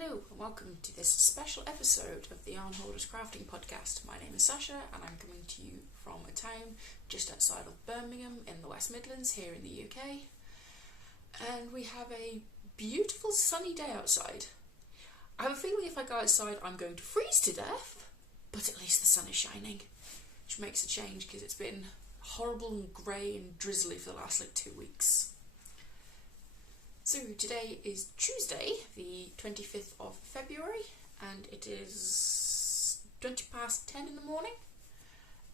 Hello and welcome to this special episode of the Hoarder's Crafting Podcast. My name is Sasha and I'm coming to you from a town just outside of Birmingham in the West Midlands here in the UK. And we have a beautiful sunny day outside. I have a feeling if I go outside I'm going to freeze to death, but at least the sun is shining, which makes a change because it's been horrible and grey and drizzly for the last 2 weeks. So today is Tuesday, the 25th of February, and it is 20 past 10 in the morning.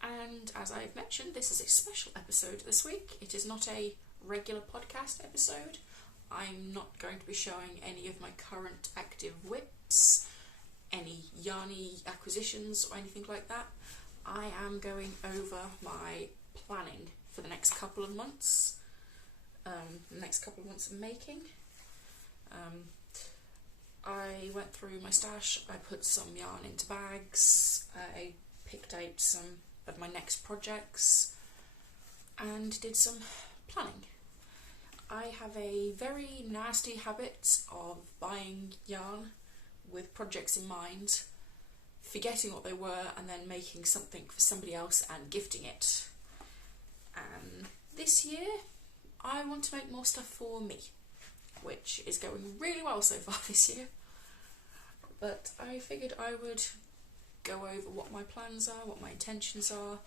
And as I've mentioned, this is a special episode this week. It is not a regular podcast episode. I'm not going to be showing any of my current active whips, any yarny acquisitions or anything like that. I am going over my planning for the next couple of months. The next couple of months of making. I went through my stash, I put some yarn into bags, I picked out some of my next projects and did some planning. I have a very nasty habit of buying yarn with projects in mind, forgetting what they were and then making something for somebody else and gifting it. And this year I want to make more stuff for me, which is going really well so far this year. But I figured I would go over what my plans are, what my intentions are,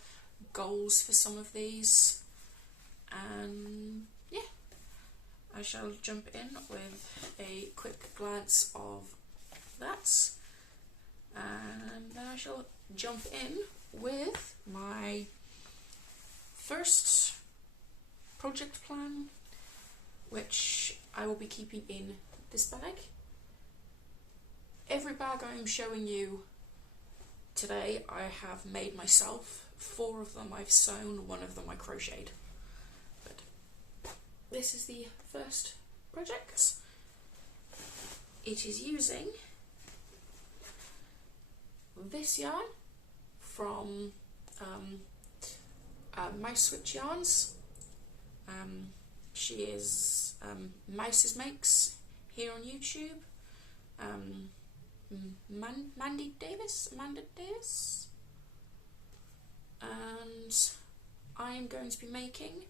goals for some of these, and yeah, I shall jump in with a quick glance of that, and then I shall jump in with my first project plan, which I will be keeping in this bag. Every bag I'm showing you today I have made myself. 4 of them I've sewn, 1 of them I crocheted. But this is the first project. It is using this yarn from Mousewitch yarns. She is Mouses Makes here on YouTube. Amanda Davis, and I am going to be making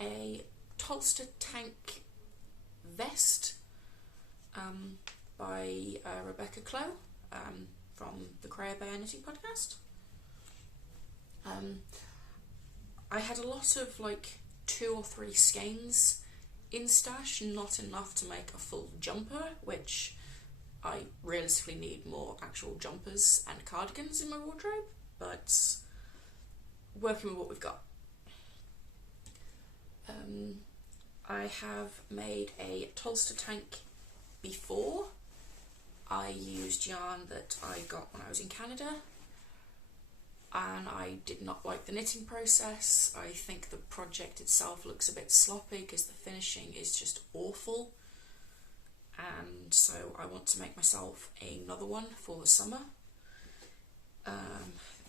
a Holst tank vest by Rebecca Clow from the Crochet Knitting podcast. I had a lot of 2 or 3 skeins in stash, not enough to make a full jumper, which I realistically need more actual jumpers and cardigans in my wardrobe, but working with what we've got. I have made a Holst tank before. I used yarn that I got when I was in Canada, and I did not like the knitting process. I think the project itself looks a bit sloppy because the finishing is just awful, and so I want to make myself another one for the summer.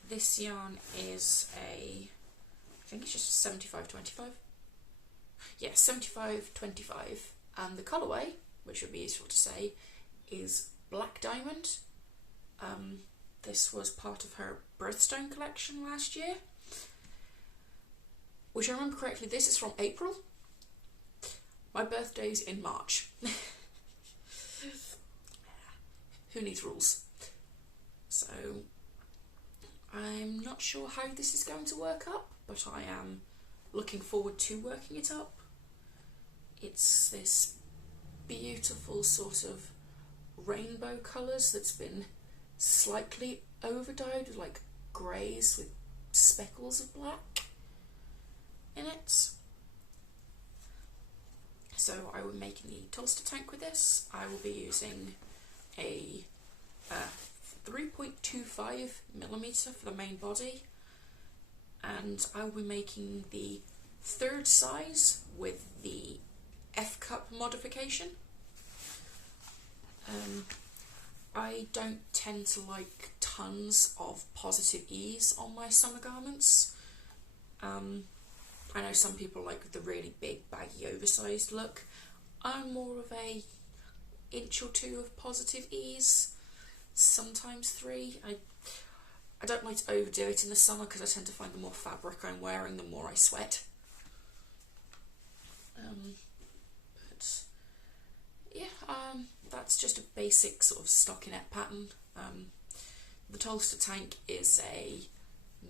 This yarn is I think it's just 75-25. Yeah, 75-25, and the colourway, which would be useful to say, is Black Diamond. This was part of her Birthstone collection last year, which I remember correctly, this is from April. My birthday's in March. Who needs rules? So I'm not sure how this is going to work up, but I am looking forward to working it up. It's this beautiful sort of rainbow colours that's been slightly overdyed with greys with speckles of black in it. So I will be making the Holst tank with this. I will be using a 3.25mm for the main body, and I will be making the 3rd size with the F cup modification. I don't tend to like tons of positive ease on my summer garments. I know some people like the really big baggy oversized look. I'm more of a inch or two of positive ease, sometimes 3. I don't like to overdo it in the summer because I tend to find the more fabric I'm wearing, the more I sweat. But yeah, that's just a basic sort of stockinette pattern. The Tolster tank is a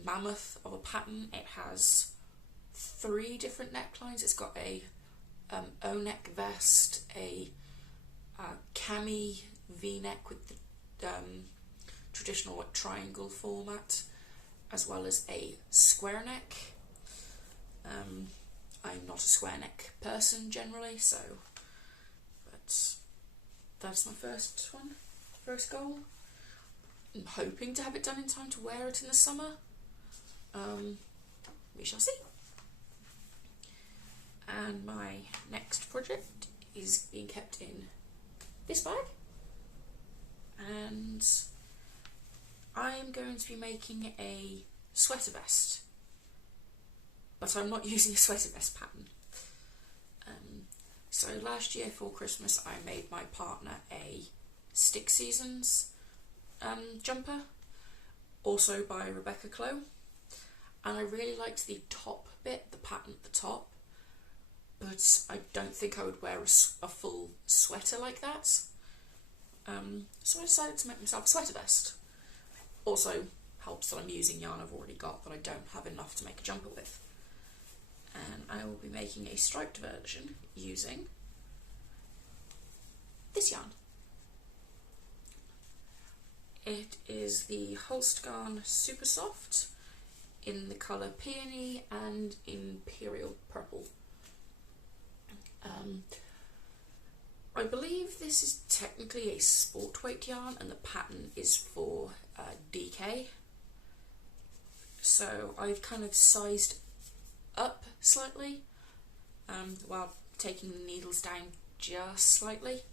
mammoth of a pattern. It has 3 different necklines. It's got a O-neck vest, a cami V-neck with the traditional triangle format, as well as a square neck. I'm not a square neck person generally, so, but that's my first goal. I'm hoping to have it done in time to wear it in the summer. We shall see. And my next project is being kept in this bag, and I'm going to be making a sweater vest, but I'm not using a sweater vest pattern. So last year for Christmas I made my partner a Stick Seasons jumper, also by Rebecca Clow, and I really liked the top bit, the pattern at the top, but I don't think I would wear a full sweater like that. So I decided to make myself a sweater vest. Also helps that I'm using yarn I've already got that I don't have enough to make a jumper with. And I will be making a striped version using this yarn. It is the Holst Garn Supersoft in the colour Peony and Imperial Purple. I believe this is technically a sport weight yarn and the pattern is for DK. So I've kind of sized up slightly while taking the needles down just slightly.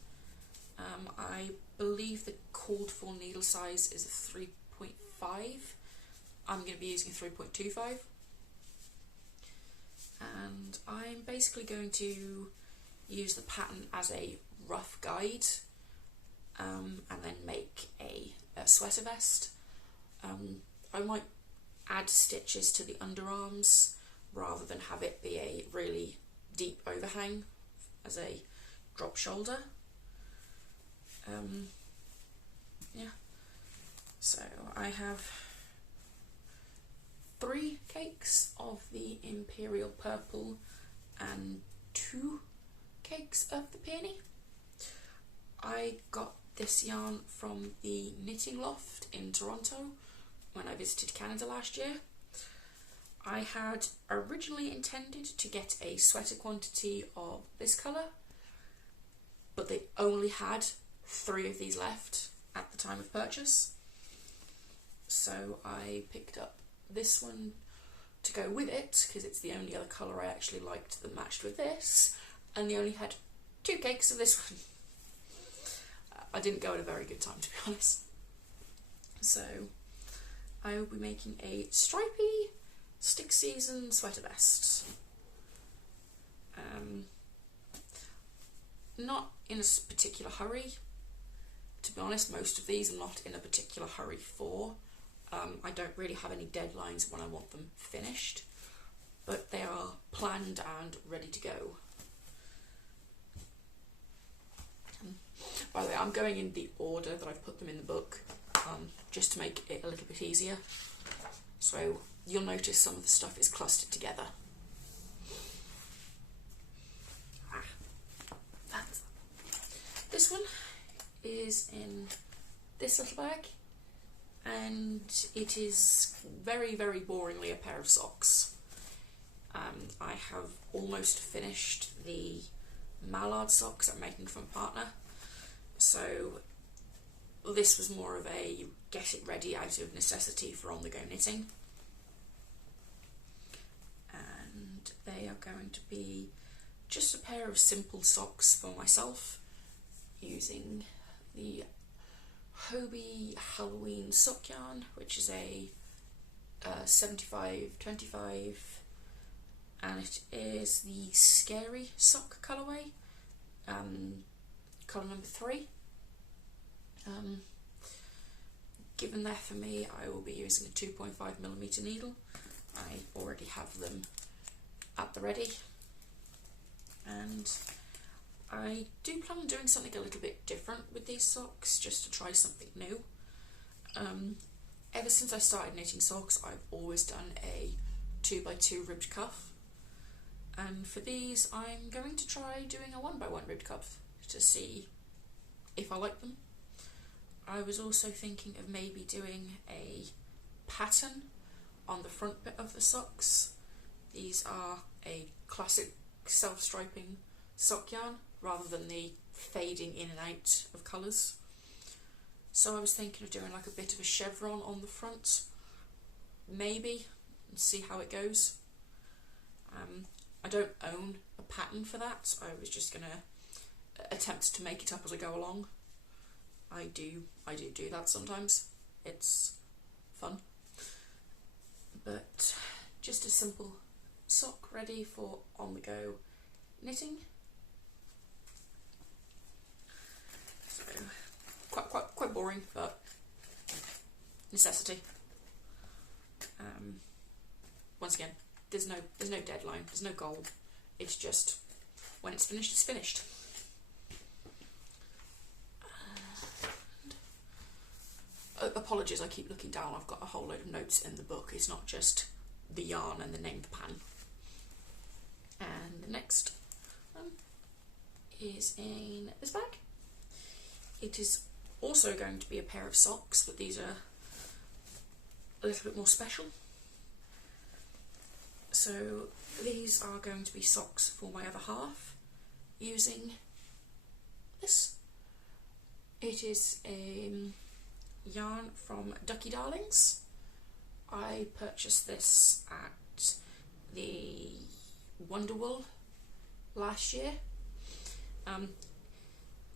I believe the called for needle size is a 3.5. I'm going to be using a 3.25. And I'm basically going to use the pattern as a rough guide and then make a sweater vest. I might add stitches to the underarms rather than have it be a really deep overhang as a drop shoulder. Yeah, so I have 3 cakes of the Imperial Purple and 2 cakes of the Peony. I got this yarn from the Knitting Loft in Toronto when I visited Canada last year. I had originally intended to get a sweater quantity of this colour, but they only had 3 of these left at the time of purchase. So I picked up this one to go with it because it's the only other colour I actually liked that matched with this, and they only had 2 cakes of this one. I didn't go at a very good time, to be honest. So I will be making a stripy Stick Season sweater vest. Not in a particular hurry. To be honest, most of these I'm not in a particular hurry for. I don't really have any deadlines when I want them finished, but they are planned and ready to go. By the way, I'm going in the order that I've put them in the book, just to make it a little bit easier. So you'll notice some of the stuff is clustered together. This one is in this little bag, and it is very, very boringly a pair of socks. I have almost finished the mallard socks I'm making from a partner, so this was more of a get it ready out of necessity for on the go knitting. And they are going to be just a pair of simple socks for myself using the Hobbii Halloween sock yarn, which is a 75/25, and it is the Scary Sock colourway, colour number 3. Given there for me, I will be using a 2.5mm needle. I already have them at the ready, and I do plan on doing something a little bit different with these socks, just to try something new. Ever since I started knitting socks, I've always done a 2x2 ribbed cuff, and for these I'm going to try doing a 1x1 ribbed cuff to see if I like them. I was also thinking of maybe doing a pattern on the front bit of the socks. These are a classic self-striping sock yarn rather than the fading in and out of colours. So I was thinking of doing like a bit of a chevron on the front, maybe, and see how it goes. I don't own a pattern for that. I was just going to attempt to make it up as I go along. I do that sometimes. It's fun. But just a simple sock ready for on the go knitting. So quite boring, but necessity. Once again, there's no deadline, there's no goal. It's just when it's finished, it's finished. Apologies, I keep looking down. I've got a whole load of notes in the book. It's not just the yarn and the name of the pattern. And the next one is in this bag. It is also going to be a pair of socks, but these are a little bit more special. So these are going to be socks for my other half using this. It is a yarn from Ducky Darlings. I purchased this at the Wonderwool last year. I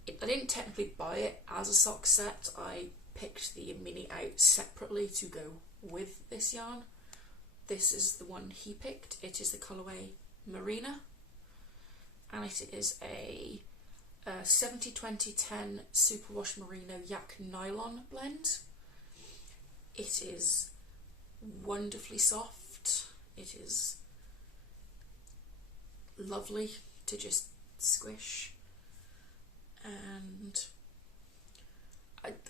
didn't technically buy it as a sock set. I picked the mini out separately to go with this yarn. This is the one he picked. It is the colourway Marina, and it is a 70-20-10 Superwash Merino Yak nylon blend. It is wonderfully soft. It is lovely to just squish, and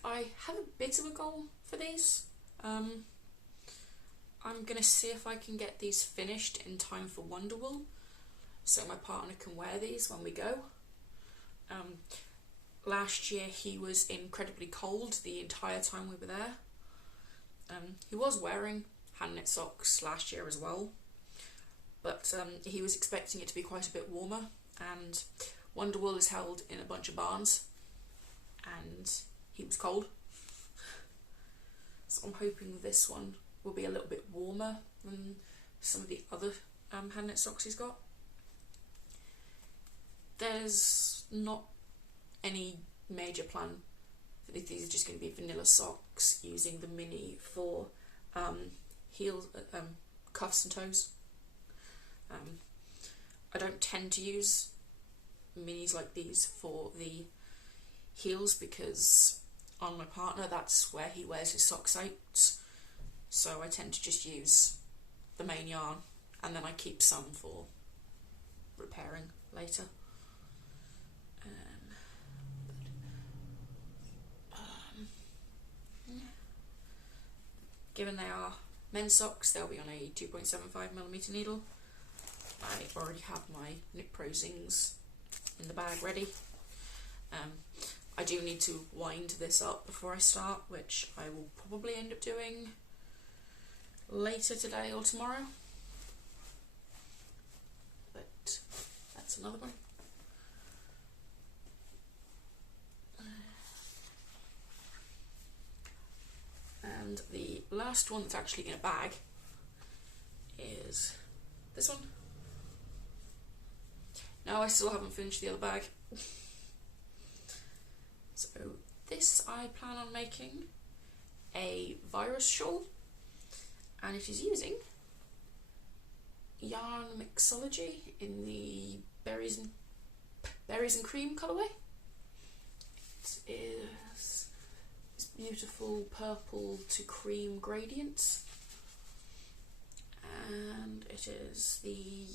I have a bit of a goal for these. I'm going to see if I can get these finished in time for Wonderwool so my partner can wear these when we go. Last year he was incredibly cold the entire time we were there. He was wearing hand knit socks last year as well, but he was expecting it to be quite a bit warmer, and Wonderwool is held in a bunch of barns and he was cold. So I'm hoping this one will be a little bit warmer than some of the other hand knit socks he's got. There's not any major plan. These are just going to be vanilla socks using the mini for heels, cuffs and toes. I don't tend to use minis like these for the heels because on my partner that's where he wears his socks out. So I tend to just use the main yarn, and then I keep some for repairing later. Yeah. Given they are men's socks, they'll be on a 2.75mm needle. I already have my Knit Pro Zings in the bag ready. I do need to wind this up before I start, which I will probably end up doing later today or tomorrow, but that's another one. And the last one that's actually in a bag is this one. No, I still haven't finished the other bag. So this I plan on making a virus shawl, and it is using yarn Mixology in the berries and cream colourway. is this beautiful purple to cream gradient, and it is the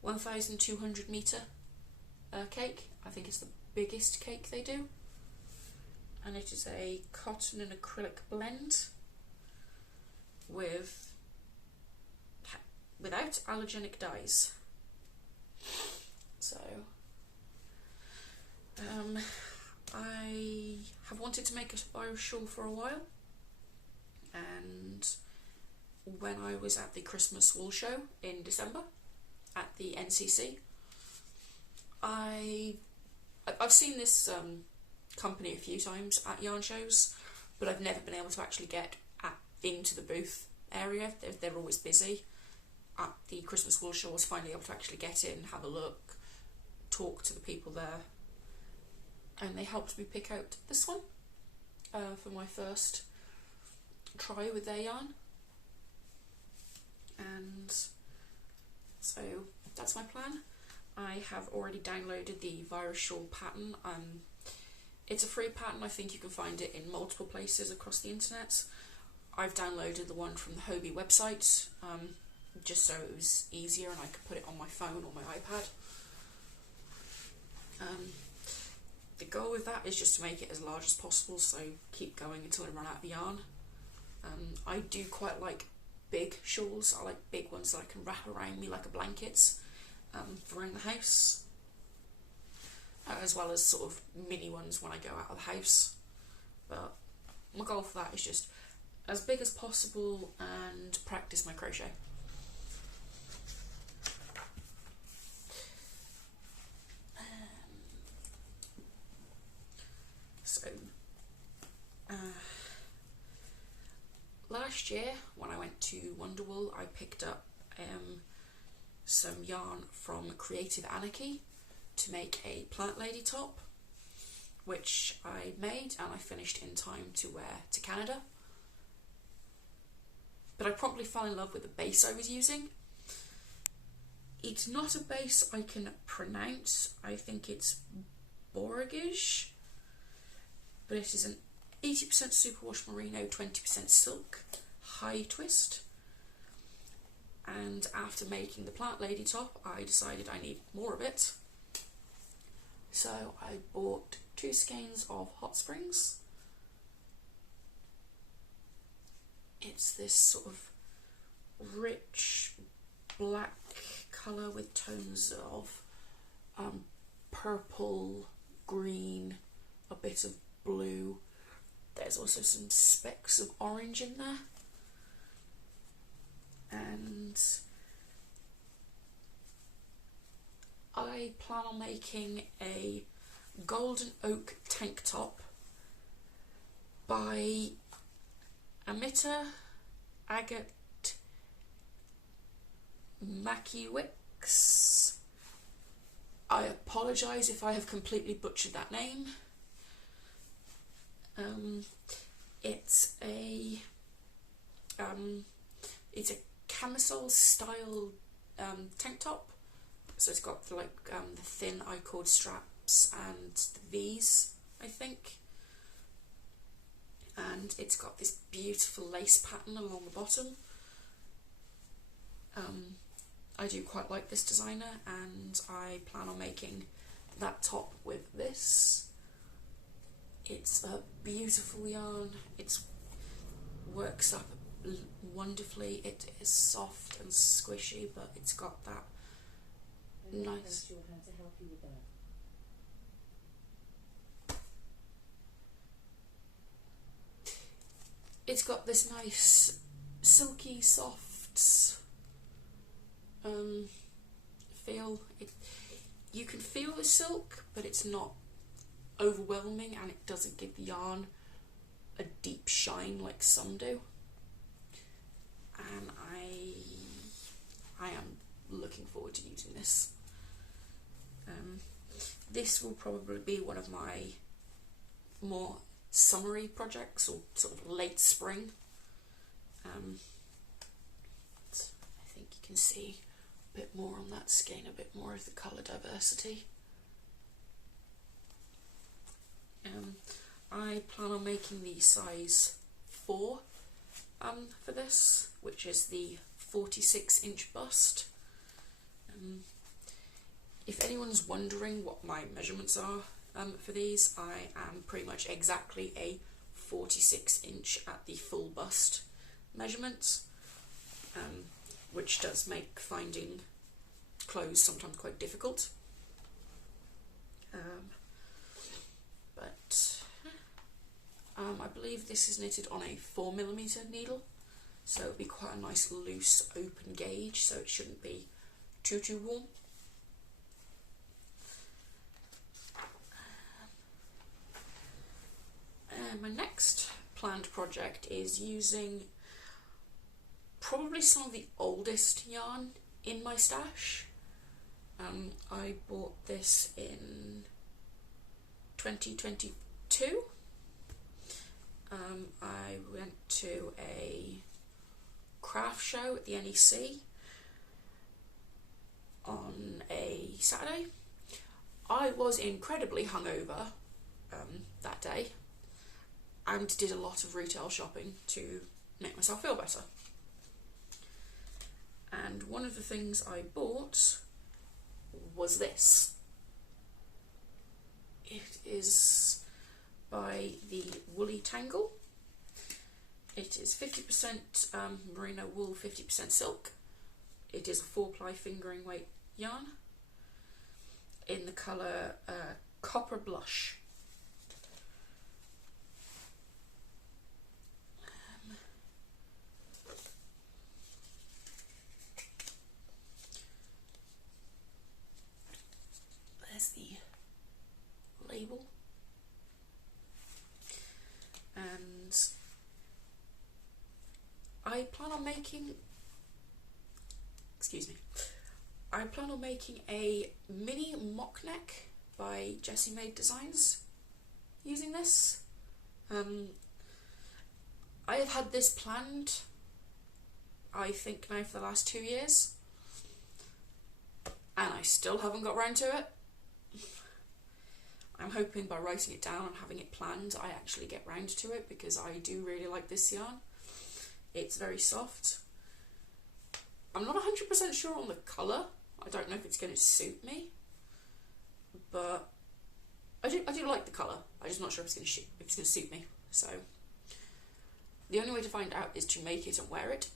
1,200 metre cake. I think it's the biggest cake they do, and it is a cotton and acrylic blend without allergenic dyes. So I have wanted to make a virus shawl for a while, and when I was at the Christmas wool show in December at the NCC, I've seen this company a few times at yarn shows, but I've never been able to actually get into the booth area. They're always busy. At the Christmas wool show I was finally able to actually get in, have a look, talk to the people there, and they helped me pick out this one for my first try with their yarn. And so that's my plan. I have already downloaded the virus shawl pattern. It's a free pattern. I think you can find it in multiple places across the internet. I've downloaded the one from the Hobbii website, just so it was easier and I could put it on my phone or my iPad. The goal with that is just to make it as large as possible, so keep going until I run out of yarn. I do quite like big shawls. I like big ones that I can wrap around me like a blanket for around the house, as well as sort of mini ones when I go out of the house. But my goal for that is just as big as possible and practice my crochet. Last year when I went to Wonderwool, I picked up some yarn from Creative Anarchy to make a plant lady top, which I made and I finished in time to wear to Canada. But I promptly fell in love with the base I was using. It's not a base I can pronounce. I think it's Bourgeois, but it is an 80% superwash merino, 20% silk, high twist. And after making the plant lady top, I decided I need more of it. So I bought 2 skeins of Hot Springs. It's this sort of rich black colour with tones of purple, green, a bit of blue. There's also some specks of orange in there. And I plan on making a golden oak tank top by Amita Agate Mousewitch. I apologise if I have completely butchered that name. It's a camisole style tank top. So it's got the thin I-cord straps and the V's, I think. And it's got this beautiful lace pattern along the bottom. I do quite like this designer, and I plan on making that top with this. It's a beautiful yarn. It works up wonderfully. It is soft and squishy, but it's got that nice. You'll have to help you with that. It's got this nice silky soft feel. You can feel the silk, but it's not overwhelming, and it doesn't give the yarn a deep shine like some do. And I am looking forward to using this. This will probably be one of my more summery projects, or sort of late spring. I think you can see a bit more on that skein, a bit more of the colour diversity. I plan on making the size 4 for this, which is the 46-inch bust. If anyone's wondering what my measurements are for these, I am pretty much exactly a 46-inch at the full bust measurement, which does make finding clothes sometimes quite difficult. I believe this is knitted on a 4mm needle, so it'll be quite a nice loose open gauge, so it shouldn't be too warm. My next planned project is using probably some of the oldest yarn in my stash. I bought this in 2022. I went to a craft show at the NEC on a Saturday. I was incredibly hungover that day and did a lot of retail shopping to make myself feel better. And one of the things I bought was this. It is by the Woolly Tangle. It is 50% merino wool, 50% silk. It is a 4-ply fingering weight yarn in the colour Copper Blush. There's the label. And I plan on making a mini mock neck by Jessie Made Designs using this. I have had this planned, I think now for the last 2 years, and I still haven't got round to it. I'm hoping by writing it down and having it planned I actually get round to it, because I do really like this yarn. It's very soft. I'm not 100% sure on the colour. I don't know if it's going to suit me, but I do like the colour. I'm just not sure if it's going to suit me. So the only way to find out is to make it and wear it.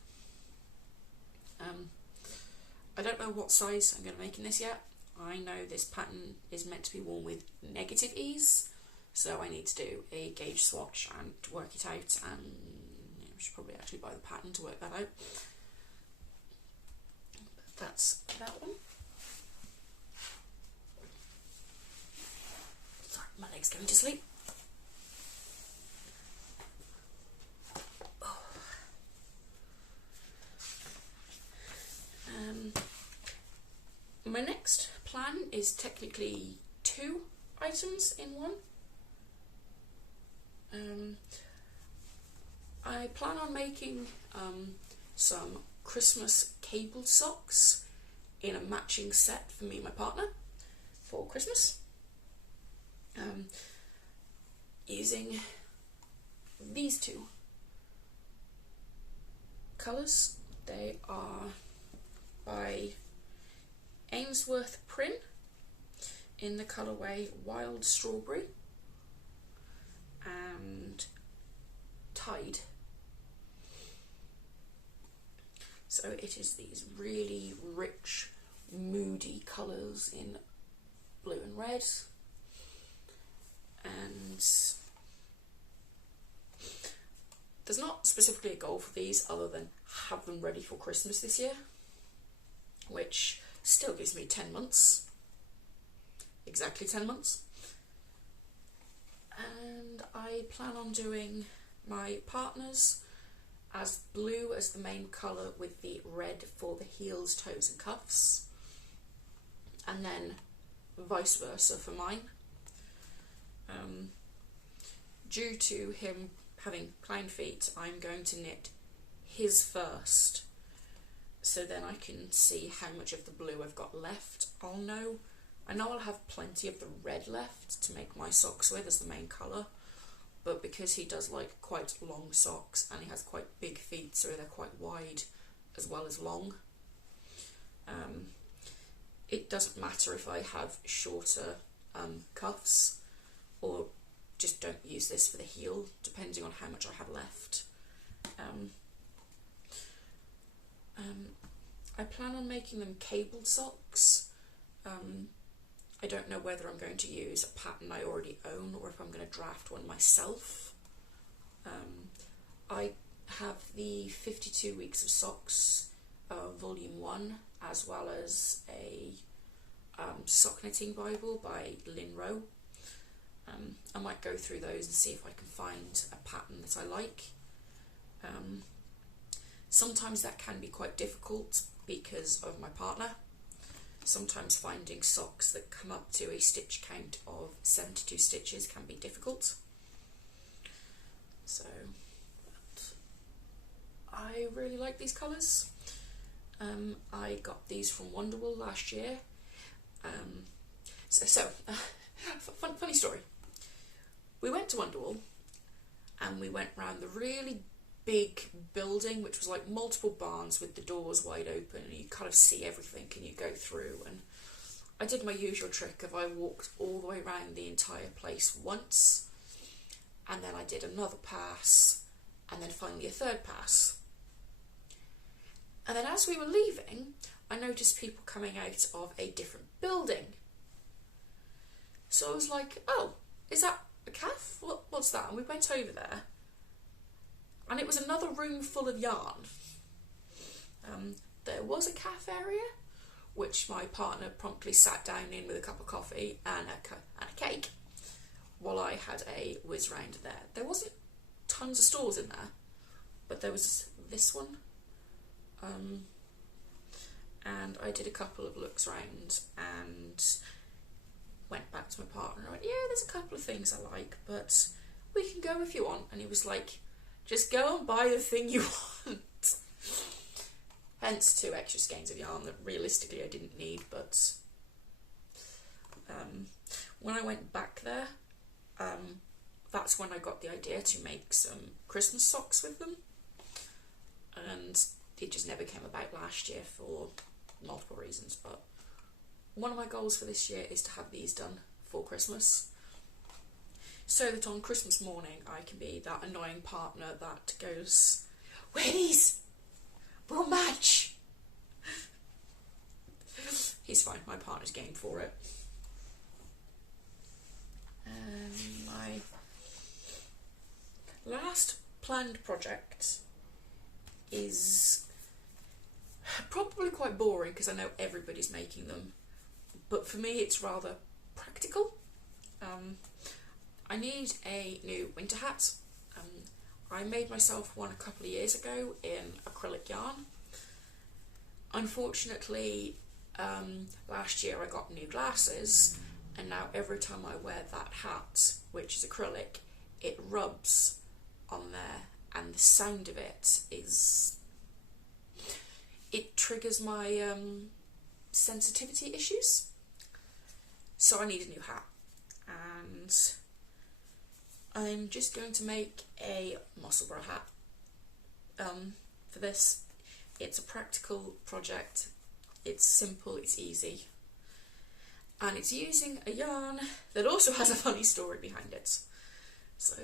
I don't know what size I'm going to make in this yet. I know this pattern is meant to be worn with negative ease, so I need to do a gauge swatch and work it out, and I should probably actually buy the pattern to work that out. But that's that one. Sorry, my leg's going to sleep. My next plan is technically 2 items in one. I plan on making some Christmas cabled socks in a matching set for me and my partner for Christmas, using these 2 colours. They are by Ainsworth Prynne in the colourway Wild Strawberry and Tide. So it is these really rich, moody colours in blue and red, and there's not specifically a goal for these other than have them ready for Christmas this year, which still gives me 10 months, exactly 10 months. And I plan on doing my partner's as blue as the main colour with the red for the heels, toes and cuffs, and then vice versa for mine. Due to him having clown feet, I'm going to knit his first, so then I can see how much of the blue I've got left. I'll know, I know I'll have plenty of the red left to make my socks with as the main colour, but because he does like quite long socks and he has quite big feet, so they're quite wide as well as long, it doesn't matter if I have shorter cuffs, or just don't use this for the heel, depending on how much I have left. I plan on making them cabled socks. I don't know whether I'm going to use a pattern I already own or if I'm going to draft one myself. I have the 52 Weeks of Socks Volume 1, as well as a sock knitting Bible by Lynn Rowe. I might go through those and see if I can find a pattern that I like. Sometimes that can be quite difficult because of my partner. Sometimes finding socks that come up to a stitch count of 72 stitches can be difficult. So, I really like these colours. I got these from Wonderwool last year. Funny story. We went to Wonderwool and we went round the really big building, which was like multiple barns with the doors wide open, and you kind of see everything and you go through. And I did my usual trick of I walked all the way around the entire place once, and then I did another pass, and then finally a third pass. And then as we were leaving, I noticed people coming out of a different building. So I was like, oh, is that a calf? What's that? And we went over there, and it was another room full of yarn. There was a calf area, which my partner promptly sat down in with a cup of coffee and a cake, while I had a whiz round there. There wasn't tons of stores in there, but there was this one. And I did a couple of looks round and went back to my partner and I went, yeah, there's a couple of things I like, but we can go if you want. And he was like, just go and buy the thing you want. Hence 2 extra skeins of yarn that realistically I didn't need, but when I went back there, that's when I got the idea to make some Christmas socks with them, and it just never came about last year for multiple reasons. But one of my goals for this year is to have these done for Christmas, so that on Christmas morning I can be that annoying partner that goes, wear these, we'll match. He's fine, my partner's game for it. My last planned project is probably quite boring because I know everybody's making them, but for me it's rather practical. I need a new winter hat. I made myself one a couple of years ago in acrylic yarn. Unfortunately, last year I got new glasses, and now every time I wear that hat, which is acrylic, it rubs on there, and the sound of it triggers my sensitivity issues. So I need a new hat, and I'm just going to make a Musselburgh hat. For this, it's a practical project, it's simple, it's easy, and it's using a yarn that also has a funny story behind it. So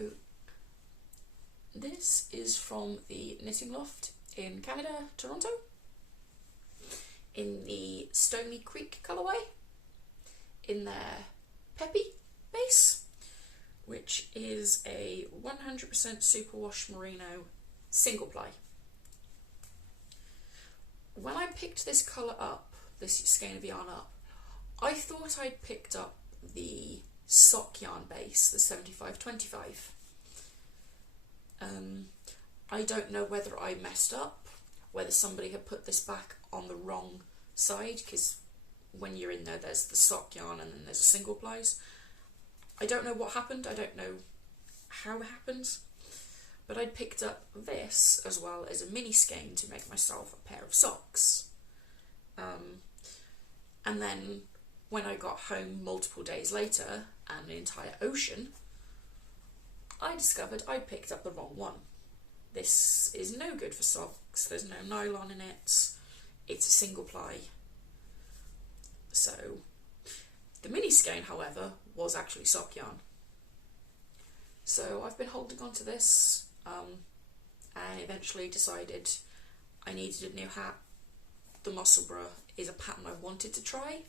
this is from the Knitting Loft in Canada, Toronto, in the Stony Creek colourway, in their Peppy base, which is a 100% superwash merino single ply. When I picked this colour up, this skein of yarn up, I thought I'd picked up the sock yarn base, the 75-25. I don't know whether I messed up, whether somebody had put this back on the wrong side, because when you're in there there's the sock yarn and then there's a single plies. I don't know what happened, I don't know how it happened, but I'd picked up this as well as a mini skein to make myself a pair of socks. And then when I got home multiple days later and an entire ocean, I discovered I picked up the wrong one. This is no good for socks, there's no nylon in it, it's a single ply. So, the mini skein, however, was actually sock yarn. So I've been holding on to this. I eventually decided I needed a new hat. The Musselburgh is a pattern I wanted to try.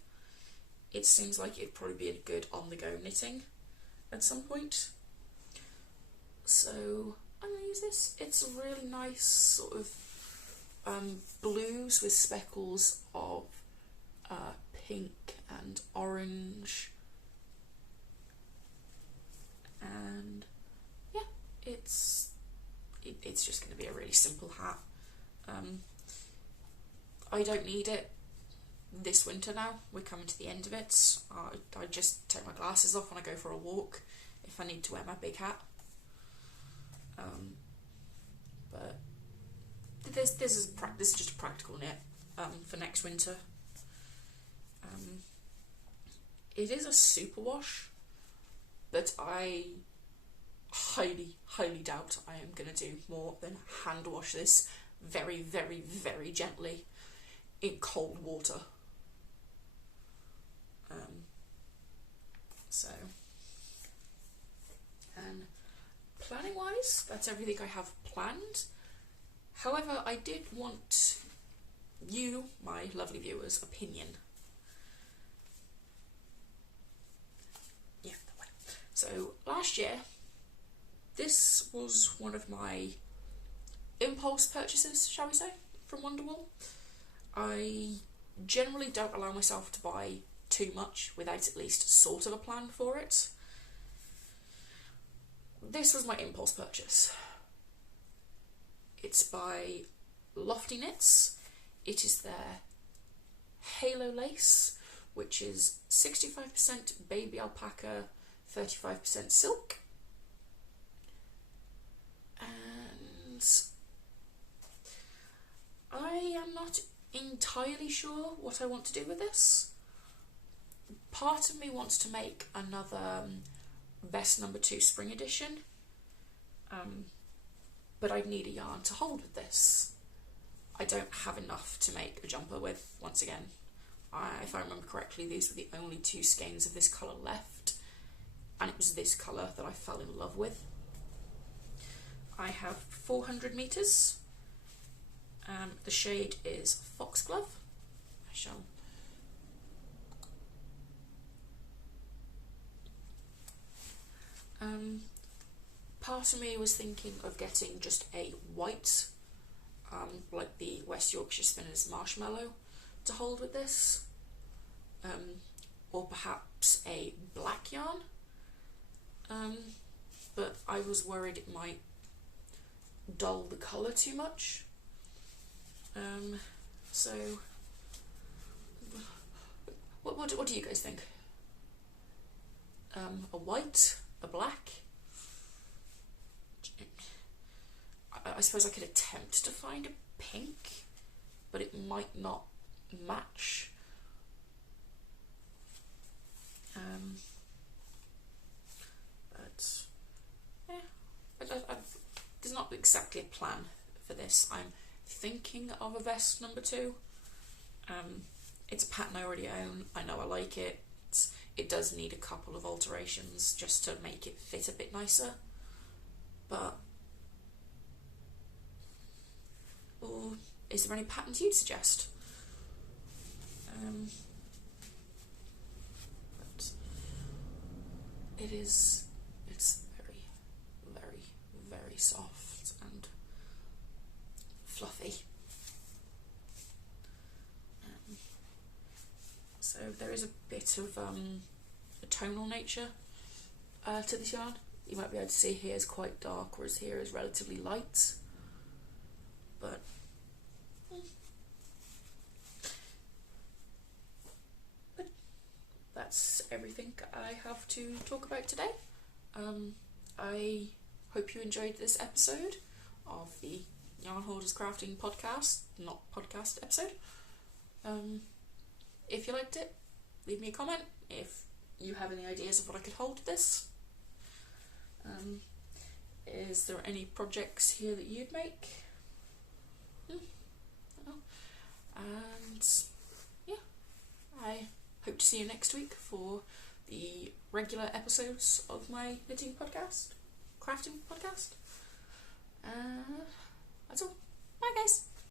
It seems like it'd probably be a good on-the-go knitting at some point. So I'm going to use this. It's a really nice sort of blues with speckles of pink and orange. And yeah, it's just going to be a really simple hat. I don't need it this winter now. We're coming to the end of it. I just take my glasses off when I go for a walk if I need to wear my big hat. But this is just a practical knit for next winter. It is a superwash, but I highly doubt I am going to do more than hand wash this very, very, very gently in cold water. So, and planning wise, that's everything I have planned. However, I did want you, my lovely viewers' opinion. Yeah, that way. So last year, this was one of my impulse purchases, shall we say, from Wonderwool. I generally don't allow myself to buy too much without at least sort of a plan for it. This was my impulse purchase. It's by Lofty Knits. It is their Halo Lace, which is 65% baby alpaca, 35% silk. And I am not entirely sure what I want to do with this. Part of me wants to make another Vest number 2 spring edition, but I'd need a yarn to hold with this. I don't have enough to make a jumper with, once again. If I remember correctly, these were the only 2 skeins of this colour left, and it was this colour that I fell in love with. I have 400 metres. The shade is Foxglove. I shall part of me was thinking of getting just a white, like the West Yorkshire Spinners Marshmallow, to hold with this, or perhaps a black yarn, but I was worried it might dull the colour too much. So what do you guys think? A white, a black? I suppose I could attempt to find a pink, but it might not match. But yeah, there's not exactly a plan for this. I'm thinking of a Vest number 2. It's a pattern I already own. I know I like it. It does need a couple of alterations just to make it fit a bit nicer, but or is there any patterns you'd suggest? But it's very, very, very soft and fluffy. So there is a bit of a tonal nature to this yarn. You might be able to see here is quite dark, whereas here is relatively light. But that's everything I have to talk about today. I hope you enjoyed this episode of the Yarn Hoarders Crafting podcast, not podcast episode. If you liked it, leave me a comment if you have any ideas of what I could hold with this. Is there any projects here that you'd make? And yeah, I hope to see you next week for the regular episodes of my knitting podcast, crafting podcast. That's all. Bye guys.